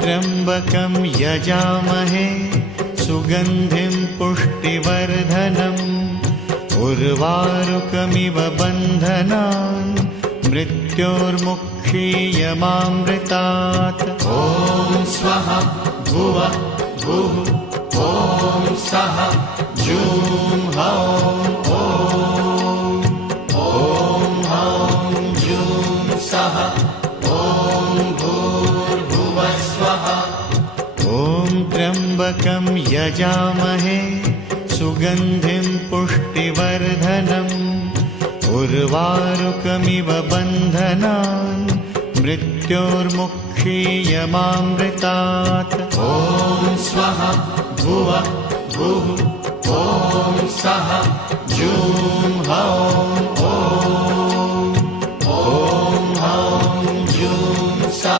त्र्यम्बकं यजामहे सुगन्धिं पुष्टिवर्धनम् उर्वारुकमिव बन्धनान् मृत्योर्मुक्षीयमामृतात्। ॐ स्वः भुवः भुः ॐ सः जूं हौं ॐ हौं जूं सः ॐ भूर्भुवः स्वः। ॐ त्र्यम्बकं यजामहे सुगन्धिं पुष्टिवर्धनम् उर्वारुकमिव बन्धनान् मृत्योर्मुक्षीयमामृतात्। ॐ स्वः भुवः भुः ॐ सः जूं हौं